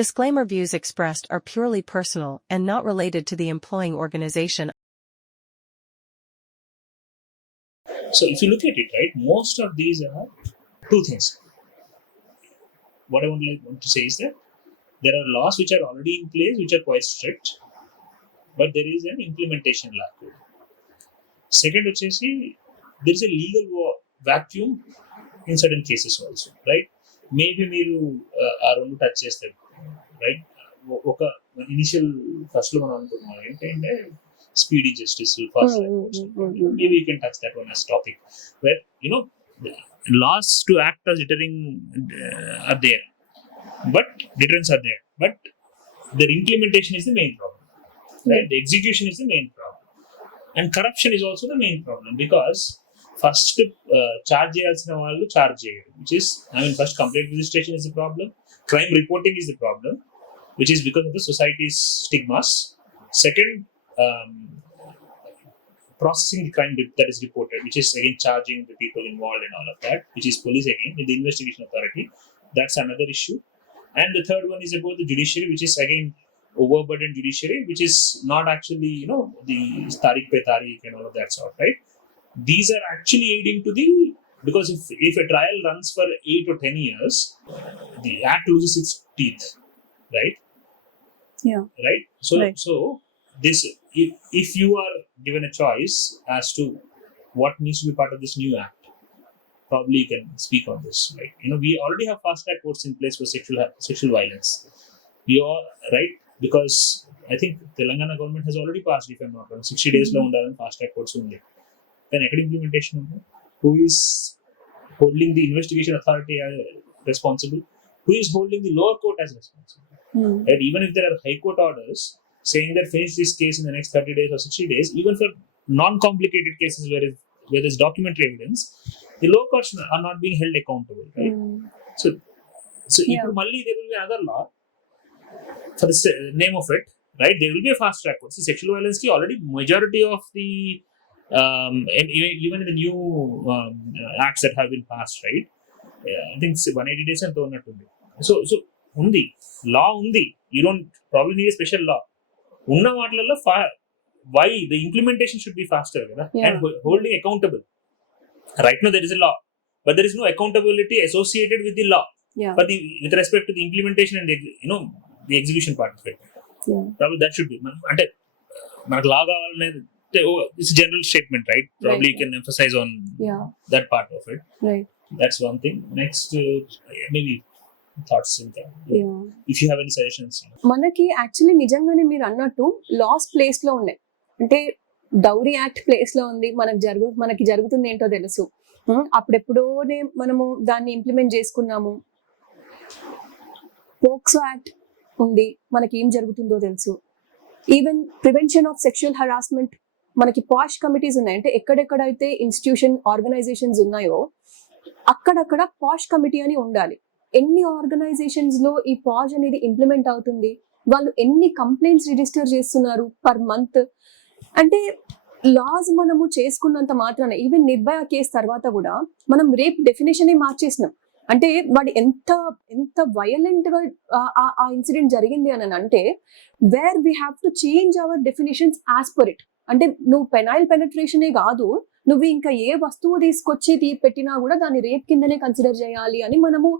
Disclaimer: views expressed are purely personal and not related to the employing organization. So if you look at it, right, most of these are two things. What I want to say is that there are laws which are already in place, which are quite strict, but there is an implementation lack. Second, there is a legal vacuum in certain cases also, right? Maybe మీరు ఆ రెండు touch చేస్తారు, right? ఒక initial first లో మనం అనుకున్నాం ఏంటంటే speedy justice, fast maybe you can touch that one as topic, where laws to act as deterring are there, but deterrents are there, but their implementation is the main problem, right? The execution is the main problem, and corruption is also the main problem, because first charge చేయాల్సిన వాళ్ళు charge చేయరు, which is, first complaint registration is the problem, crime reporting is the problem, which is because of the society's stigmas. Second, processing the crime that is reported, which is again charging the people involved and all of that, which is police again, the investigation authority. That's another issue. And the third one is about the judiciary, which is again overburdened judiciary, which is not actually, the Tariq pe Tariq and all of that sort, right? These are actually aiding to because if a trial runs for 8 or 10 years, the act loses its teeth, right? Yeah. Right? So this, if you are given a choice as to what needs to be part of this new act, probably you can speak on this, right? We already have fast track courts in place for sexual violence. We are, right? Because I think Telangana government has already passed, if I'm not wrong, 60 days lo undalani fast track courts undi. Then eక్కడ implementation ఉంది? Who is holding the investigation authority responsible? Who is holding the lower court as responsible? And even if there are high court orders saying that finish this case in the next 30 days or 60 days, even for non-complicated cases where there's documentary evidence, the lower courts are not being held accountable, right? So ఇప్పుడు మళ్ళీ there will be another law for the name of it, right? There will be a fast track court. See, sexual violence ki already majority of the and even in the new acts that have been passed, right? I think 180 days and ఉన్నట్టుంది. So ఉంది, law ఉంది. You don't probably need a special law. ఉన్న వాటిలలో why the implementation should be faster, and holding accountable. Right now there is a law, but there is no accountability associated with the law, but with respect to the implementation and the execution part of it. Probably that should be, అంటే మనకు లా కావాలనేది it's a general statement, right? Probably you can emphasize on that part of it, right? That's one thing. Next, maybe thoughts in that. If you have any suggestions. మనకి actually నిజంగానే మీరు అన్నట్టు loss place లో ఉన్నాయి, అంటే dowry act place లో ఉంది, మనకి జరుగుతుంది ఏంటో తెలుసు. అప్పుడెప్పుడోనే మనము దాన్ని ఇంప్లిమెంట్ చేసుకున్నాము. పోక్సో యాక్ట్ ఉంది, మనకి ఏం జరుగుతుందో తెలుసు. Even prevention of sexual harassment, మనకి పాష్ కమిటీస్ ఉన్నాయి, అంటే ఎక్కడెక్కడైతే ఇన్స్టిట్యూషన్ ఆర్గనైజేషన్స్ ఉన్నాయో అక్కడక్కడ పాష్ కమిటీ అని ఉండాలి. ఎన్ని ఆర్గనైజేషన్స్ లో ఈ పాష్ అనేది ఇంప్లిమెంట్ అవుతుంది, వాళ్ళు ఎన్ని కంప్లైంట్స్ రిజిస్టర్ చేస్తున్నారు పర్ మంత్. అంటే లాస్ మనము చేసుకున్నంత మాత్రాన, ఈవెన్ నిర్భయ కేసు తర్వాత కూడా మనం రేప్ డెఫినేషన్ మార్చేసినాం. అంటే వాడు ఎంత వయలెంట్ గా ఆ ఇన్సిడెంట్ జరిగింది అని అంటే, where we have to change our definitions as per it. అంటే నువ్వు పెనైల్ పెనట్రేషనే కాదు, నువ్వు ఇంకా ఏ వస్తువు తీసుకొచ్చి పెట్టినా కూడా దాన్ని రేప్ కిందనే కన్సిడర్ చేయాలి అని మనము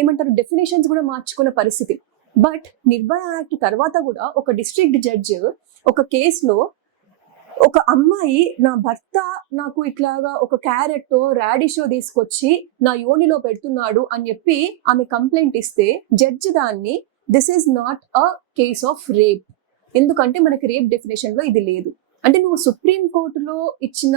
ఏమంటారు డెఫినేషన్స్ కూడా మార్చుకున్న పరిస్థితి. బట్ నిర్భయ యాక్ట్ తర్వాత కూడా ఒక డిస్ట్రిక్ట్ జడ్జ్ ఒక కేసులో ఒక అమ్మాయి, నా భర్త నాకు ఇట్లాగా ఒక క్యారెట్ రాడిషో తీసుకొచ్చి నా యోనిలో పెడుతున్నాడు అని చెప్పి ఆమె కంప్లైంట్ ఇస్తే జడ్జి దాన్ని this is not a case of rape, ఎందుకంటే మనకి రేప్ డెఫినేషన్ లో ఇది లేదు. అంటే నువ్వు సుప్రీం కోర్టులో ఇచ్చిన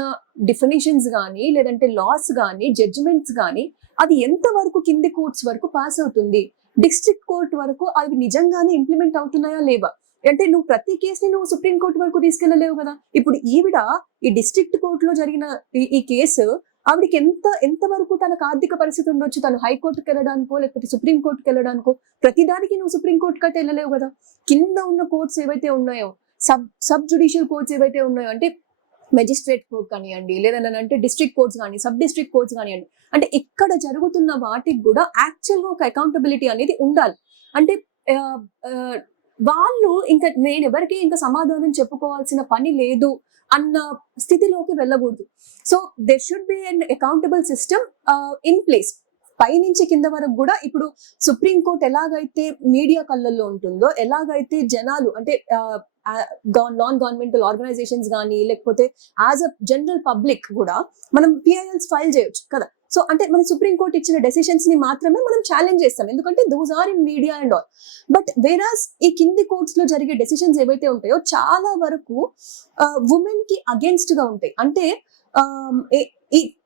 డెఫినేషన్స్ కానీ లేదంటే లాస్ కానీ జడ్జిమెంట్స్ కానీ అది ఎంత వరకు కింది కోర్ట్స్ వరకు పాస్ అవుతుంది, డిస్ట్రిక్ట్ కోర్ట్ వరకు అవి నిజంగానే ఇంప్లిమెంట్ అవుతున్నాయా లేవా? అంటే నువ్వు ప్రతి కేసుని నువ్వు సుప్రీం కోర్టు వరకు తీసుకెళ్లలేవు కదా. ఇప్పుడు ఈవిడ ఈ డిస్ట్రిక్ట్ కోర్టులో జరిగిన ఈ కేసు, ఆవిడకి ఎంత వరకు తనకు ఆర్థిక పరిస్థితి ఉండొచ్చు, తను హైకోర్టుకి వెళ్ళడానికో లేకపోతే సుప్రీం కోర్టుకి వెళ్ళడానికో, ప్రతిదానికి నువ్వు సుప్రీం కోర్టుకి అయితే వెళ్ళలేవు కదా. కింద ఉన్న కోర్ట్స్ ఏవైతే ఉన్నాయో, సబ్ జుడిషియల్ కోర్ట్స్ ఏవైతే ఉన్నాయో, అంటే మెజిస్ట్రేట్ కోర్ట్ కానివ్వండి, లేదంటే డిస్ట్రిక్ట్ కోర్ట్స్ కానీ సబ్ డిస్ట్రిక్ట్ కోర్ట్స్ కానివ్వండి, అంటే ఇక్కడ జరుగుతున్న వాటికి కూడా యాక్చువల్ గా ఒక అకౌంటబిలిటీ అనేది ఉండాలి. అంటే వాళ్ళు ఇంకా నేను ఎవరికి ఇంకా సమాధానం చెప్పుకోవాల్సిన పని లేదు అన్న స్థితిలోకి వెళ్ళకూడదు. So there should be an accountable system in place. పైనుంచి కింద వరకు కూడా ఇప్పుడు సుప్రీంకోర్టు ఎలాగైతే మీడియా కళ్ళల్లో ఉంటుందో, ఎలాగైతే జనాలు అంటే నాన్ గవర్నమెంటల్ ఆర్గనైజేషన్స్ కానీ లేకపోతే యాజ్ అ జనరల్ పబ్లిక్ కూడా మనం పిఐఎల్స్ ఫైల్ చేయొచ్చు కదా. సో అంటే మన సుప్రీంకోర్టు ఇచ్చిన డెసిషన్స్ ని మాత్రమే మనం ఛాలెంజ్ చేస్తాం, ఎందుకంటే those are in media and all. But వేరాస్ ఈ కింది కోర్ట్స్ లో జరిగే డెసిషన్స్ ఏవైతే ఉంటాయో చాలా వరకు ఉమెన్ కి అగేన్స్ట్ గా ఉంటాయి. అంటే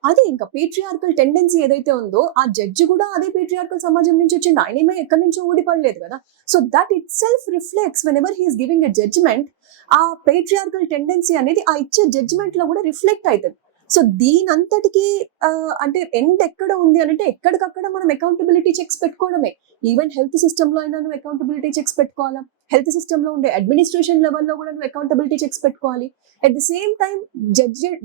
అదే ఇంకా పేట్రియార్కల్ టెండెన్సీ ఏదైతే ఉందో ఆ జడ్జి కూడా అదే పేట్రియార్కల్ సమాజం నుంచి వచ్చింది, ఆయనేమో ఎక్కడి నుంచో ఊడిపడలేదు కదా. So that itself reflects whenever he is giving a judgement, ఆ పేట్రియార్కల్ టెండెన్సీ అనేది ఆ ఇచ్చే జడ్జిమెంట్ లో కూడా రిఫ్లెక్ట్ అవుతుంది. సో దీని అంతటికి అంటే ఎండ్ ఎక్కడ ఉంది అని అంటే ఎక్కడికక్కడ మనం అకౌంటబిలిటీ చెక్స్ పెట్టుకోవడమే. ఈవెన్ హెల్త్ సిస్టమ్ లో అయినా నువ్వు అకౌంటబిలిటీ చెక్స్ పెట్టుకోవాలా, హెల్త్ సిస్టమ్ లో ఉండే అడ్మినిస్ట్రేషన్ లెవెల్లో కూడా నువ్వు అకౌంటబిలిటీ చెక్స్ పెట్టుకోవాలి. At the same time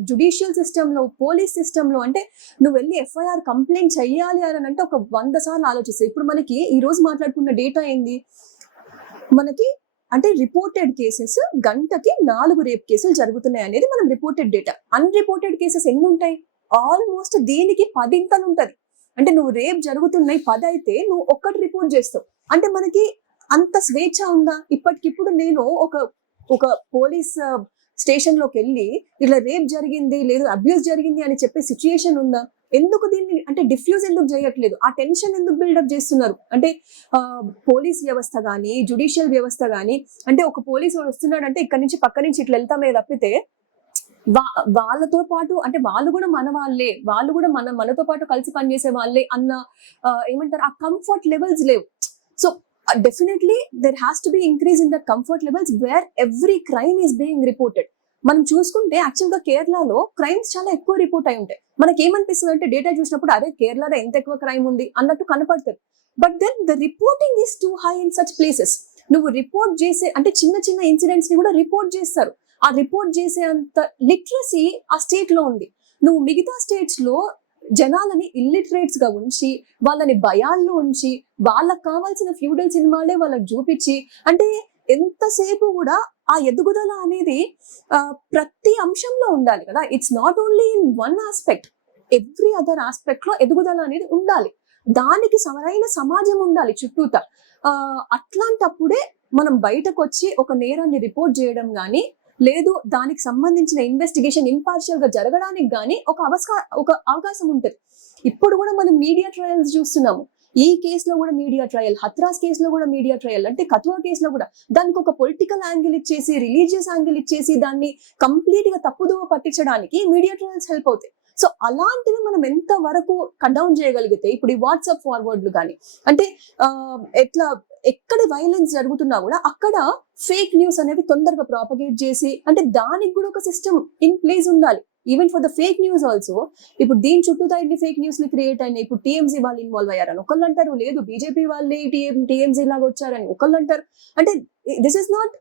judicial system లో, పోలీస్ సిస్టమ్ లో అంటే నువ్వు వెళ్ళి ఎఫ్ఐఆర్ కంప్లైంట్ చెయ్యాలి అని అంటే ఒక 100 సార్లు ఆలోచిస్తావు. ఇప్పుడు మనకి ఈ రోజు మాట్లాడుకున్న డేటా ఏంది, మనకి అంటే రిపోర్టెడ్ కేసెస్ గంటకి 4 రేప్ కేసులు జరుగుతున్నాయి అనేది మనం రిపోర్టెడ్ డేటా. అన్రిపోర్టెడ్ కేసెస్ ఎన్ని ఉంటాయి, ఆల్మోస్ట్ దీనికి 10 ఇంతలు ఉంటది. అంటే నువ్వు రేప్ జరుగుతున్నాయి 10 అయితే నువ్వు ఒక్కటి రిపోర్ట్ చేస్తావు. అంటే మనకి అంత స్వేచ్ఛ ఉందా? ఇప్పటికిప్పుడు నేను ఒక పోలీస్ స్టేషన్ లోకి వెళ్ళి ఇలా రేప్ జరిగింది లేదు అబ్యూస్ జరిగింది అని చెప్పే సిచ్యుయేషన్ ఉందా? ఎందుకు దీన్ని అంటే డిఫ్యూజ్ ఎందుకు చేయట్లేదు? ఆ టెన్షన్ ఎందుకు బిల్డప్ చేస్తున్నారు? అంటే పోలీస్ వ్యవస్థ కానీ జుడిషియల్ వ్యవస్థ కానీ అంటే ఒక పోలీసు వస్తున్నాడు అంటే ఇక్కడ నుంచి పక్క నుంచి ఇట్లా వెళ్తామే తప్పితే వాళ్ళతో పాటు అంటే వాళ్ళు కూడా మన వాళ్ళే, వాళ్ళు కూడా మనతో పాటు కలిసి పనిచేసే వాళ్ళే అన్న ఏమంటారు ఆ కంఫర్ట్ లెవెల్స్ లేవు. So definitely there has to be increase in the comfort levels where every crime is being reported. మనం చూసుకుంటే యాక్చువల్ గా కేరళలో క్రైమ్స్ చాలా ఎక్కువ రిపోర్ట్ అయి ఉంటాయి. మనకి ఏమనిపిస్తుంది అంటే డేటా చూసినప్పుడు అరే కేరళలో ఎంత ఎక్కువ క్రైమ్ ఉంది అన్నట్టు కనపడుతుంది. But then the reporting is too high in such places. నువ్వు రిపోర్ట్ చేసే అంటే చిన్న చిన్న ఇన్సిడెంట్స్ ని కూడా రిపోర్ట్ చేస్తారు. ఆ రిపోర్ట్ చేసే అంత లిటరసీ ఆ స్టేట్ లో ఉంది. నువ్వు మిగతా స్టేట్స్ లో జనాలని ఇల్లిటరేట్స్ గా ఉంచి వాళ్ళని భయాల్లో ఉంచి వాళ్ళకి కావాల్సిన ఫ్యూడల్ సినిమాలే వాళ్ళకి చూపించి అంటే ఎంతసేపు కూడా ఆ ఎదుగుదల అనేది ప్రతి అంశంలో ఉండాలి కదా. It's not only in one aspect, every other aspect లో ఎదుగుదల అనేది ఉండాలి. దానికి సరైన సమాజం ఉండాలి చుట్టూత. అట్లాంటప్పుడే మనం బయటకు వచ్చి ఒక నేరాన్ని రిపోర్ట్ చేయడం కానీ లేదు దానికి సంబంధించిన ఇన్వెస్టిగేషన్ ఇంపార్షియల్ గా జరగడానికి కానీ ఒక అవకాశం ఉంటుంది. ఇప్పుడు కూడా మనం మీడియా ట్రయల్స్ చూస్తున్నాము. ఈ కేసులో కూడా మీడియా ట్రయల్, హత్రాస్ కేసులో కూడా మీడియా ట్రయల్, అంటే కథువా కేసులో కూడా దానికి ఒక పొలిటికల్ యాంగిల్ ఇచ్చేసి రిలీజియస్ యాంగిల్ ఇచ్చేసి దాన్ని కంప్లీట్ గా తప్పుదోవ పట్టించడానికి మీడియా ట్రయల్స్ హెల్ప్ అవుతాయి. సో అలాంటివి మనం ఎంత వరకు కట్ డౌన్ చేయగలిగితే ఇప్పుడు ఈ వాట్సాప్ ఫార్వర్డ్లు కానీ అంటే ఎట్లా ఎక్కడ వైలెన్స్ జరుగుతున్నా కూడా అక్కడ ఫేక్ న్యూస్ అనేది తొందరగా ప్రాపగేట్ చేసి అంటే దానికి కూడా ఒక సిస్టమ్ ఇన్ ప్లేస్ ఉండాలి. Even for the fake news also. ఇప్పుడు దీని చుట్టూతా ఇన్ని ఫేక్ న్యూస్ ని క్రియేట్ అయినాయి. ఇప్పుడు టీఎంసీ వాళ్ళు ఇన్వాల్వ్ అయ్యారని ఒకళ్ళు అంటారు, లేదు బీజేపీ వాళ్ళే టీఎంసీ లాగా వచ్చారని ఒకళ్ళు అంటారు. అంటే దిస్ ఇస్ నాట్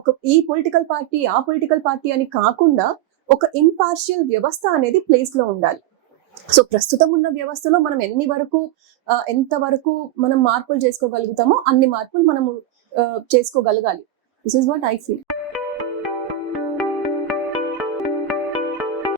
ఒక ఈ పొలిటికల్ పార్టీ ఆ పొలిటికల్ పార్టీ అని కాకుండా ఒక ఇంపార్షియల్ వ్యవస్థ అనేది ప్లేస్ లో ఉండాలి. సో ప్రస్తుతం ఉన్న వ్యవస్థలో మనం ఎంతవరకు మనం మార్పులు చేసుకోగలుగుతామో అన్ని మార్పులు మనము చేసుకోగలగాలి. This is what I feel.